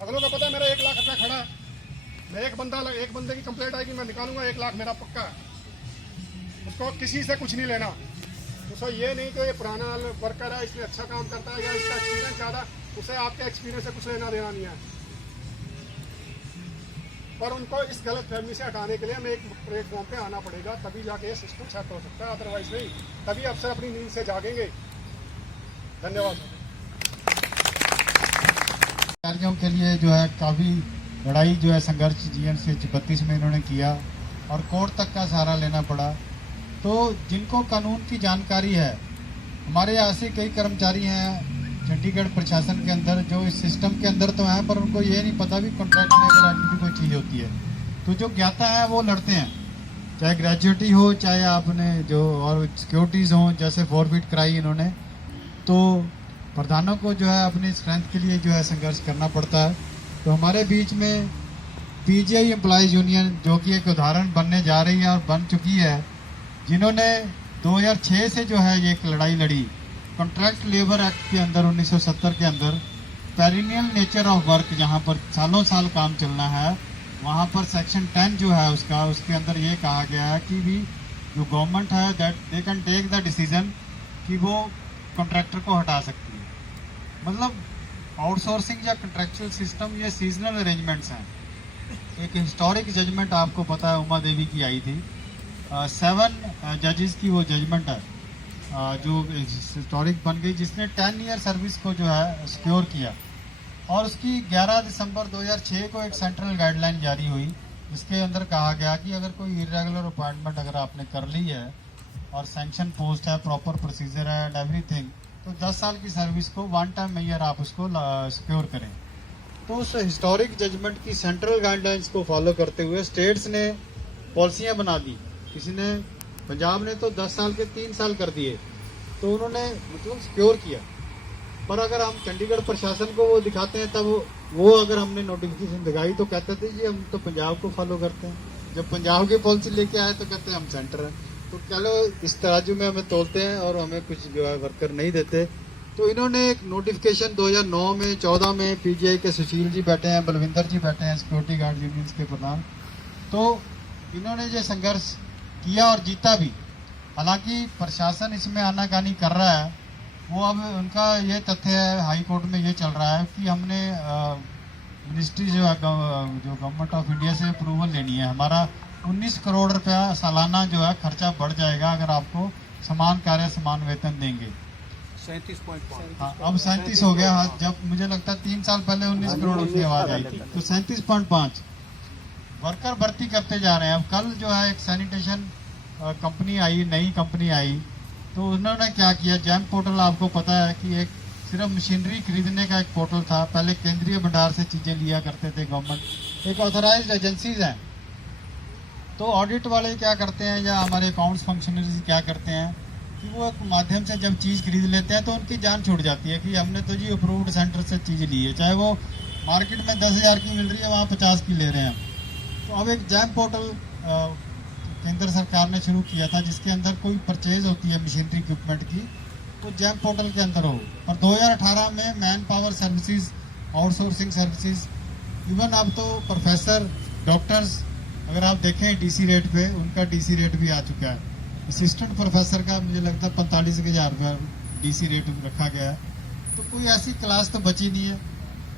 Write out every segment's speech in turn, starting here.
अगलों का पता है मेरा 1 लाख रुपया खड़ा है। मैं एक बंदे की कंप्लेंट आएगी, मैं निकालूंगा 1 लाख मेरा पक्का है। उसको किसी से कुछ नहीं लेना। उसको ये नहीं कि ये पुराना वर्कर है इसलिए अच्छा काम करता है या इसका एक्सपीरियंस ज़्यादा, उसे आपके एक्सपीरियंस से कुछ लेना देना नहीं है। पर उनको इस गलत फहमी से हटाने के लिए हमें एक प्लेटफॉर्म पे आना पड़ेगा, तभी जाके ये सिस्टम सेट हो सकता है। अदरवाइज नहीं, तभी अफसर अपनी नींद से जागेंगे। धन्यवाद। कार्यों के लिए जो है काफ़ी लड़ाई जो है संघर्ष जीएनसी 32 में इन्होंने किया और कोर्ट तक का सहारा लेना पड़ा। तो जिनको कानून की जानकारी है, हमारे यहाँ से कई कर्मचारी हैं चंडीगढ़ प्रशासन के अंदर जो इस सिस्टम के अंदर तो हैं, पर उनको ये नहीं पता भी कॉन्ट्रैक्ट लेबर एक्ट भी कोई चीज़ होती है। तो जो ज्ञाता है वो लड़ते हैं, चाहे ग्रेजुएटी हो चाहे आपने जो और सिक्योरिटीज़ हों, जैसे फॉरफिट कराई इन्होंने। तो प्रधानों को जो है अपनी स्ट्रेंथ के लिए जो है संघर्ष करना पड़ता है। तो हमारे बीच में पीजीआई एम्प्लॉयज़ यूनियन जो कि एक उदाहरण बनने जा रही है और बन चुकी है, जिन्होंने 2006 से जो है ये एक लड़ाई लड़ी कॉन्ट्रैक्ट लेबर एक्ट के अंदर 1970 के अंदर। पेरिनियल नेचर ऑफ वर्क, जहाँ पर सालों साल काम चलना है, वहाँ पर सेक्शन 10 जो है उसके अंदर ये कहा गया है कि भी जो गवर्नमेंट है that they can take the decision कि वो कॉन्ट्रैक्टर को हटा सकती है। मतलब आउटसोर्सिंग या कॉन्ट्रैक्चुअल सिस्टम ये सीजनल अरेंजमेंट्स हैं। एक हिस्टोरिक जजमेंट आपको पता है उमा देवी की आई थी, 7 जजेस की वो जजमेंट है जो हिस्टोरिक बन गई, जिसने 10 ईयर सर्विस को जो है सिक्योर किया। और उसकी 11 दिसंबर 2006 को एक सेंट्रल गाइडलाइन जारी हुई, जिसके अंदर कहा गया कि अगर कोई इरेगुलर अपॉइंटमेंट अगर आपने कर ली है और सैंक्शन पोस्ट है, प्रॉपर प्रोसीजर है एंड एवरीथिंग, तो 10 साल की सर्विस को 1 टाइम ईयर आप उसको सिक्योर करें। तो उस हिस्टोरिक जजमेंट की सेंट्रल गाइडलाइंस को फॉलो करते हुए स्टेट्स ने पॉलिसियाँ बना दी। किसी ने, पंजाब ने तो 10 साल के 3 साल कर दिए, तो उन्होंने मतलब सिक्योर किया। पर अगर हम चंडीगढ़ प्रशासन को वो दिखाते हैं, तब वो अगर हमने नोटिफिकेशन दिखाई तो कहते थे जी हम तो पंजाब को फॉलो करते हैं। जब पंजाब की पॉलिसी लेके आए तो कहते हैं हम सेंटर हैं। तो चलो इस तराजू में हमें तोलते हैं और हमें कुछ जो है वर्कर नहीं देते। तो इन्होंने एक नोटिफिकेशन 2009 में 14 में पीजीआई के सुशील जी बैठे हैं, बलविंदर जी बैठे हैं, सिक्योरिटी गार्ड यूनियंस के प्रधान। तो इन्होंने जो संघर्ष किया और जीता भी। हालांकि प्रशासन इसमें आनाकानी कर रहा है। वो अब उनका ये तथ्य है, हाई कोर्ट में ये चल रहा है कि हमने मिनिस्ट्री जो है जो गवर्नमेंट ऑफ इंडिया से अप्रूवल लेनी है। हमारा 19 करोड़ रुपया सालाना जो है खर्चा बढ़ जाएगा अगर आपको समान कार्य समान वेतन देंगे। 37.5 हाँ, अब 37 हो गया। हाँ, जब मुझे लगता है 3 साल पहले 19 करोड़ की आवाज आई थी, तो 37.5 वर्कर भर्ती करते जा रहे हैं। अब कल जो है एक सैनिटेशन कंपनी आई, नई कंपनी आई, तो उन्होंने क्या किया, जैम पोर्टल आपको पता है कि एक सिर्फ मशीनरी खरीदने का एक पोर्टल था। पहले केंद्रीय भंडार से चीज़ें लिया करते थे गवर्नमेंट। एक ऑथराइज्ड एजेंसीज हैं, तो ऑडिट वाले क्या करते हैं या हमारे अकाउंट्स फंक्शनरीज क्या करते हैं कि वो एक माध्यम से जब चीज़ खरीद लेते हैं तो उनकी जान छूट जाती है कि हमने तो जी अप्रूव्ड सेंटर से चीज़ ली है, चाहे वो मार्केट में 10,000 की मिल रही है, वहाँ 50 की ले रहे हैं। तो अब एक जैम पोर्टल केंद्र सरकार ने शुरू किया था, जिसके अंदर कोई परचेज होती है मशीनरी इक्विपमेंट की, तो जैम पोर्टल के अंदर हो। और 2018 में man power services, outsourcing services, even अब तो प्रोफेसर, डॉक्टर्स अगर आप देखें डीसी रेट पे, उनका डीसी रेट भी आ चुका है। असिस्टेंट प्रोफेसर का मुझे लगता है 45,000 रुपया डीसी रेट रखा गया है। तो कोई ऐसी क्लास तो बची नहीं है।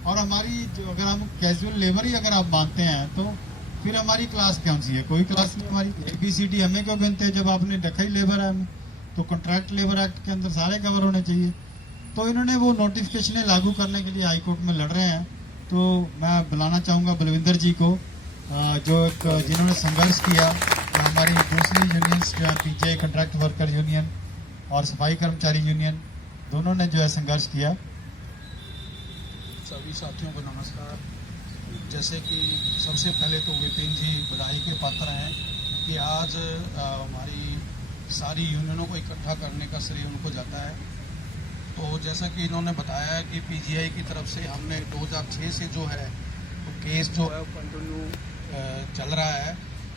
और हमारी जो, अगर हम कैजुअल लेबर ही अगर आप मानते हैं, तो फिर हमारी क्लास कौन सी है? कोई क्लास नहीं हमारी। ABCD हमें क्यों गिनते हैं जब आपने रखा ही लेबर है हमें? तो कॉन्ट्रैक्ट लेबर एक्ट के अंदर सारे कवर होने चाहिए। तो इन्होंने वो नोटिफिकेशनें लागू करने के लिए हाई कोर्ट में लड़ रहे हैं। तो मैं बुलाना चाहूँगा बलविंदर जी को, जो जिन्होंने संघर्ष किया। हमारी दूसरी यूनियंस जो है पीजीआई कॉन्ट्रैक्ट वर्कर यूनियन और सफाई कर्मचारी यूनियन, दोनों ने जो है संघर्ष किया। सभी साथियों को नमस्कार। जैसे कि सबसे पहले तो विपिन जी बधाई के पात्र हैं कि आज हमारी सारी यूनियनों को इकट्ठा करने का श्रेय उनको जाता है। तो जैसा कि इन्होंने बताया कि पीजीआई की तरफ से हमने 2006 से जो है तो केस जो है कंटिन्यू चल रहा है।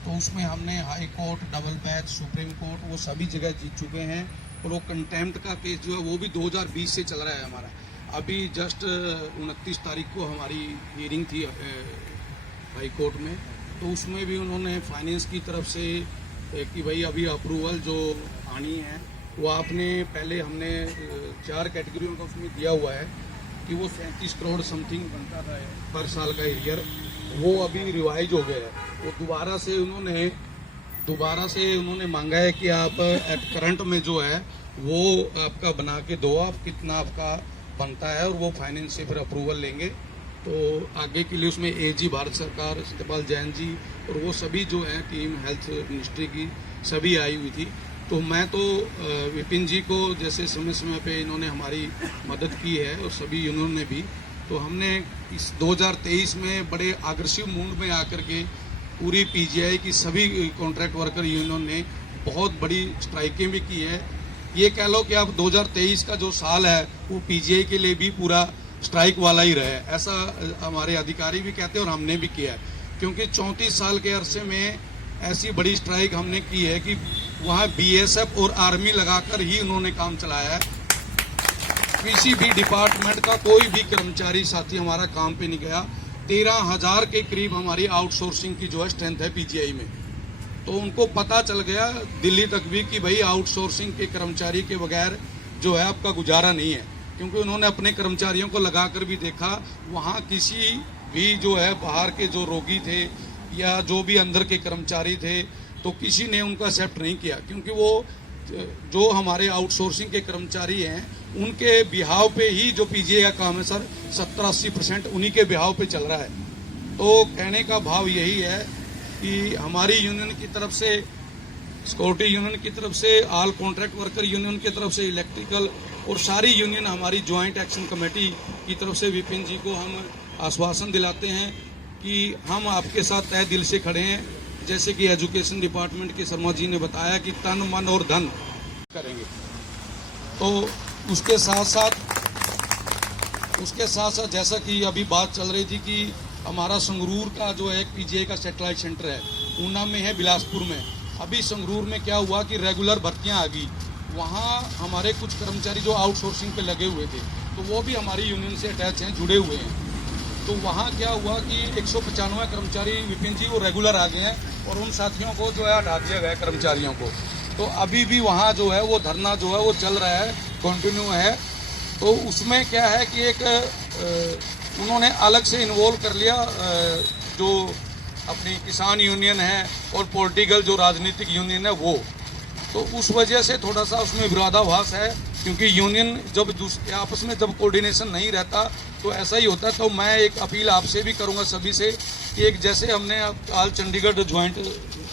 तो उसमें हमने high court, double bench, supreme court, वो सभी जगह जीत चुके हैं। और वो कंटेम्प्ट का केस जो है वो भी 2020 से चल रहा है हमारा। अभी जस्ट 29 तारीख को हमारी हियरिंग थी हाई कोर्ट में, तो उसमें भी उन्होंने फाइनेंस की तरफ से कि भाई अभी अप्रूवल जो आनी है वो आपने पहले हमने 4 कैटेगरियों का उसमें दिया हुआ है कि वो 37 करोड़ समथिंग बनता था पर साल का ईयर, वो अभी रिवाइज हो गया है। वो दोबारा से उन्होंने मांगा है कि आप एट करंट में जो है वो आपका बना के दो, आप कितना आपका बनता है, और वो फाइनेंस से फिर अप्रूवल लेंगे। तो आगे के लिए उसमें एजी भारत सरकार, सत्यपाल जैन जी और वो सभी जो है टीम हेल्थ मिनिस्ट्री की सभी आई हुई थी। तो मैं तो विपिन जी को जैसे समय समय पे इन्होंने हमारी मदद की है और सभी यूनियन ने भी, तो हमने इस 2023 में बड़े अग्रेसिव मूड में आकर के पूरी पीजीआई की सभी कॉन्ट्रैक्ट वर्कर यूनियन ने बहुत बड़ी स्ट्राइकें भी की है। ये कह लो कि अब 2023 का जो साल है वो पीजीआई के लिए भी पूरा स्ट्राइक वाला ही रहा है, ऐसा हमारे अधिकारी भी कहते हैं और हमने भी किया है। क्योंकि 34 साल के अरसे में ऐसी बड़ी स्ट्राइक हमने की है कि वहाँ बीएसएफ और आर्मी लगाकर ही उन्होंने काम चलाया है। किसी भी डिपार्टमेंट का कोई भी कर्मचारी साथी हमारा काम पे नहीं गया। 13,000 के करीब हमारी आउटसोर्सिंग की जो है स्ट्रेंथ है पीजीआई में। तो उनको पता चल गया दिल्ली तक भी कि भाई आउटसोर्सिंग के कर्मचारी के बगैर जो है आपका गुजारा नहीं है। क्योंकि उन्होंने अपने कर्मचारियों को लगाकर भी देखा, वहाँ किसी भी जो है बाहर के जो रोगी थे या जो भी अंदर के कर्मचारी थे तो किसी ने उनका एक्सेप्ट नहीं किया। क्योंकि वो जो हमारे आउटसोर्सिंग के कर्मचारी हैं उनके बिहाव पे ही जो पीजीआई का काम है सर 70-80% उन्हीं के बिहाव पे चल रहा है। तो कहने का भाव यही है कि हमारी यूनियन की तरफ से, सिक्योरिटी यूनियन की तरफ से, ऑल कॉन्ट्रैक्ट वर्कर यूनियन की तरफ से, इलेक्ट्रिकल और सारी यूनियन हमारी ज्वाइंट एक्शन कमेटी की तरफ से विपिन जी को हम आश्वासन दिलाते हैं कि हम आपके साथ तहे दिल से खड़े हैं। जैसे कि एजुकेशन डिपार्टमेंट के शर्मा जी ने बताया कि तन मन और धन करेंगे। तो उसके साथ साथ जैसा कि अभी बात चल रही थी कि हमारा संगरूर का जो है पीजीआई का सैटेलाइट सेंटर है, ऊना में है, बिलासपुर में। अभी संगरूर में क्या हुआ कि रेगुलर भर्तियां आ गई, वहाँ हमारे कुछ कर्मचारी जो आउटसोर्सिंग पे लगे हुए थे तो वो भी हमारी यूनियन से अटैच हैं, जुड़े हुए हैं। तो वहाँ क्या हुआ कि 195 कर्मचारी विपिन जी वो रेगुलर आ गए हैं और उन साथियों को जो है हटा दिया गया है कर्मचारियों को। तो अभी भी वहाँ जो है वो धरना जो है वो चल रहा है, कंटिन्यू है। तो उसमें क्या है कि एक उन्होंने अलग से इन्वॉल्व कर लिया जो अपनी किसान यूनियन है और पॉलिटिकल जो राजनीतिक यूनियन है वो। तो उस वजह से थोड़ा सा उसमें विरोधाभास है, क्योंकि यूनियन जब आपस में जब कोऑर्डिनेशन नहीं रहता तो ऐसा ही होता है। तो मैं एक अपील आपसे भी करूंगा सभी से कि एक जैसे हमने आज Chandigarh joint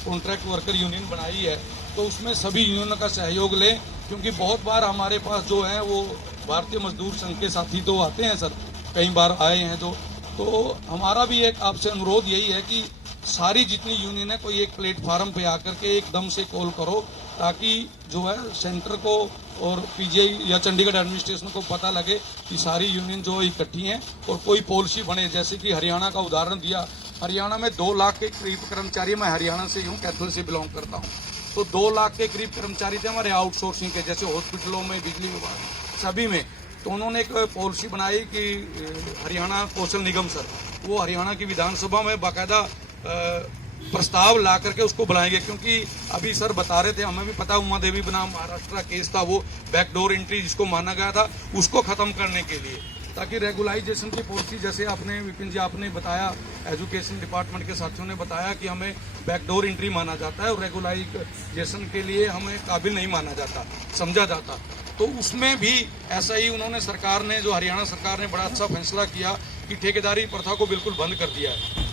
contract worker union बनाई है तो उसमें सभी यूनियन का सहयोग लें, क्योंकि बहुत बार हमारे पास जो है वो भारतीय मजदूर संघ के साथी तो आते हैं सर, कई बार आए हैं जो। तो हमारा भी एक आपसे अनुरोध यही है कि सारी जितनी यूनियन है कोई एक प्लेटफार्म पे आकर के एकदम से कॉल करो, ताकि जो है सेंटर को और पीजीआई या चंडीगढ़ एडमिनिस्ट्रेशन को पता लगे कि सारी यूनियन जो इकट्ठी हैं और कोई पॉलिसी बने। जैसे कि हरियाणा का उदाहरण दिया, हरियाणा में 2 लाख के करीब कर्मचारी, मैं हरियाणा से हूँ, कैथल से बिलोंग करता हूँ, तो 2 लाख के करीब कर्मचारी थे हमारे आउटसोर्सिंग के, जैसे हॉस्पिटलों में, बिजली विभाग, सभी में। तो उन्होंने एक पॉलिसी बनाई कि हरियाणा कौशल निगम सर, वो हरियाणा की विधानसभा में बाकायदा प्रस्ताव ला करके उसको बुलाएंगे। क्योंकि अभी सर बता रहे थे, हमें भी पता, उमा देवी बनाम महाराष्ट्र का केस था, वो बैकडोर एंट्री जिसको माना गया था उसको खत्म करने के लिए, ताकि रेगुलाइजेशन की पॉलिसी, जैसे आपने विपिन जी आपने बताया, एजुकेशन डिपार्टमेंट के साथियों ने बताया कि हमें बैकडोर एंट्री माना जाता है और रेगुलाइजेशन के लिए हमें काबिल नहीं माना जाता, समझा जाता। तो उसमें भी ऐसा ही उन्होंने, सरकार ने, जो हरियाणा सरकार ने बड़ा अच्छा फैसला किया कि ठेकेदारी प्रथा को बिल्कुल बंद कर दिया है,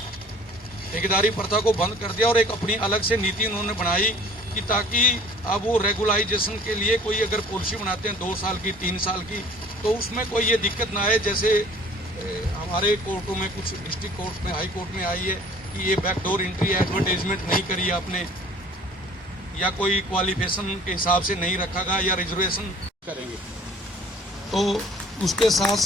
ठेकेदारी प्रथा को बंद कर दिया और एक अपनी अलग से नीति उन्होंने बनाई कि ताकि अब वो रेगुलाइजेशन के लिए कोई अगर पॉलिसी बनाते हैं 2 साल की, 3 साल की, तो उसमें कोई ये दिक्कत ना आए। जैसे हमारे कोर्टों में, कुछ डिस्ट्रिक्ट कोर्ट में, हाई कोर्ट में आई है कि ये बैकडोर एंट्री एडवर्टाइजमेंट नहीं करी आपने, या कोई क्वालिफिकेशन के हिसाब से नहीं रखा गया, या रिजर्वेशन करेंगे। तो उसके साथ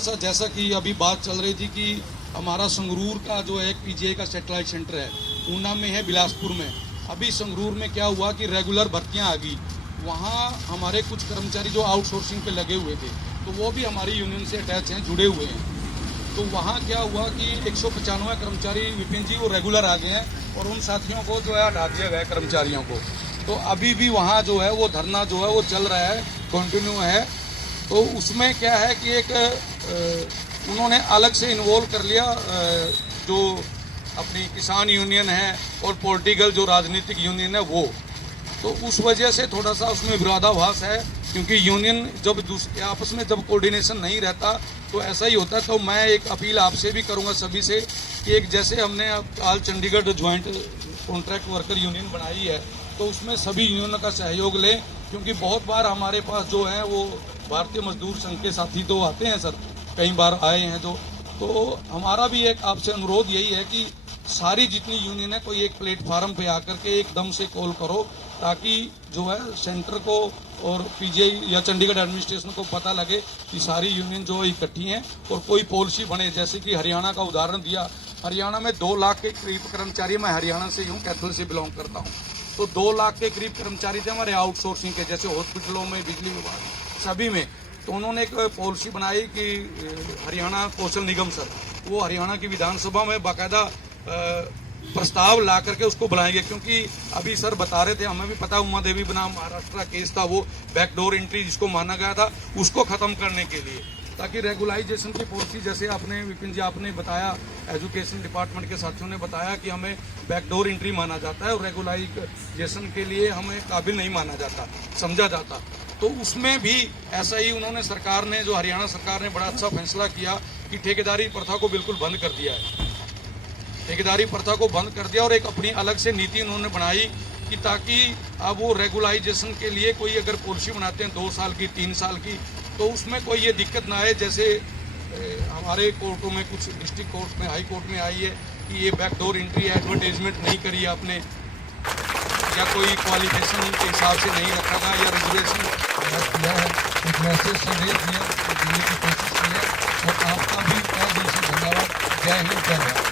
साथ जैसा कि अभी बात चल रही थी कि हमारा संगरूर का जो है पीजीआई का सैटेलाइट सेंटर है, ऊना में है, बिलासपुर में। अभी संगरूर में क्या हुआ कि रेगुलर भर्तियां आ गई, वहाँ हमारे कुछ कर्मचारी जो आउटसोर्सिंग पे लगे हुए थे, तो वो भी हमारी यूनियन से अटैच हैं, जुड़े हुए हैं। तो वहाँ क्या हुआ कि 195 कर्मचारी विपिन जी वो रेगुलर आ गए हैं और उन साथियों को जो है हटा दिया गया है, कर्मचारियों को। तो अभी भी वहाँ जो है वो धरना जो है वो चल रहा है, कंटिन्यू है। तो उसमें क्या है कि एक उन्होंने अलग से इन्वॉल्व कर लिया जो अपनी किसान यूनियन है और पॉलिटिकल जो राजनीतिक यूनियन है वो। तो उस वजह से थोड़ा सा उसमें विरोधाभास है, क्योंकि यूनियन जब आपस में जब कोऑर्डिनेशन नहीं रहता तो ऐसा ही होता है। तो मैं एक अपील आपसे भी करूंगा सभी से कि एक जैसे हमने आज Chandigarh joint contract worker union बनाई है, तो उसमें सभी यूनियन का सहयोग लें, क्योंकि बहुत बार हमारे पास जो है वो भारतीय मजदूर संघ के साथी तो आते हैं सर, कई बार आए हैं जो। तो हमारा भी एक आपसे अनुरोध यही है कि सारी जितनी यूनियन है कोई एक प्लेटफार्म पे आकर के एकदम से कॉल करो, ताकि जो है सेंटर को और पीजीआई या चंडीगढ़ एडमिनिस्ट्रेशन को पता लगे कि सारी यूनियन जो इकट्ठी हैं और कोई पॉलिसी बने। जैसे कि हरियाणा का उदाहरण दिया, हरियाणा में 2 लाख के करीब कर्मचारी, मैं हरियाणा से हूँ, कैथल से बिलोंग करता हूँ, तो 2 लाख के करीब कर्मचारी थे हमारे आउटसोर्सिंग के, जैसे हॉस्पिटलों में, बिजली विभाग, सभी में। तो उन्होंने एक पॉलिसी बनाई कि हरियाणा कौशल निगम सर, वो हरियाणा की विधानसभा में बाकायदा प्रस्ताव ला करके उसको बुलाएंगे, क्योंकि अभी सर बता रहे थे, हमें भी पता, उमा देवी बनाम महाराष्ट्र केस था, वो बैकडोर एंट्री जिसको माना गया था, उसको खत्म करने के लिए, ताकि रेगुलाइजेशन की पॉलिसी, जैसे आपने विपिन जी आपने बताया, एजुकेशन डिपार्टमेंट के साथियों ने बताया कि हमें बैकडोर एंट्री माना जाता है और रेगुलाइजेशन के लिए हमें काबिल नहीं माना जाता, समझा जाता। तो उसमें भी ऐसा ही उन्होंने, सरकार ने, जो हरियाणा सरकार ने बड़ा अच्छा फैसला किया कि ठेकेदारी प्रथा को बिल्कुल बंद कर दिया है, ठेकेदारी प्रथा को बंद कर दिया और एक अपनी अलग से नीति उन्होंने बनाई कि ताकि अब वो रेगुलाइजेशन के लिए कोई अगर पॉलिसी बनाते हैं 2 साल की, 3 साल की, तो उसमें कोई ये दिक्कत ना आए। जैसे हमारे कोर्टों में, कुछ डिस्ट्रिक्ट कोर्ट में, हाई कोर्ट में आई है कि ये बैकडोर एंट्री एडवर्टाइजमेंट नहीं करी आपने, या कोई क्वालिफिकेशन के हिसाब से नहीं रखा था, या रिजर्वेशन किया है, एक मैसेज संदेश दिया, देने की कोशिश की है। और आपका भी बहुत दिल से धन्यवाद। जय हिंद, जय भारत।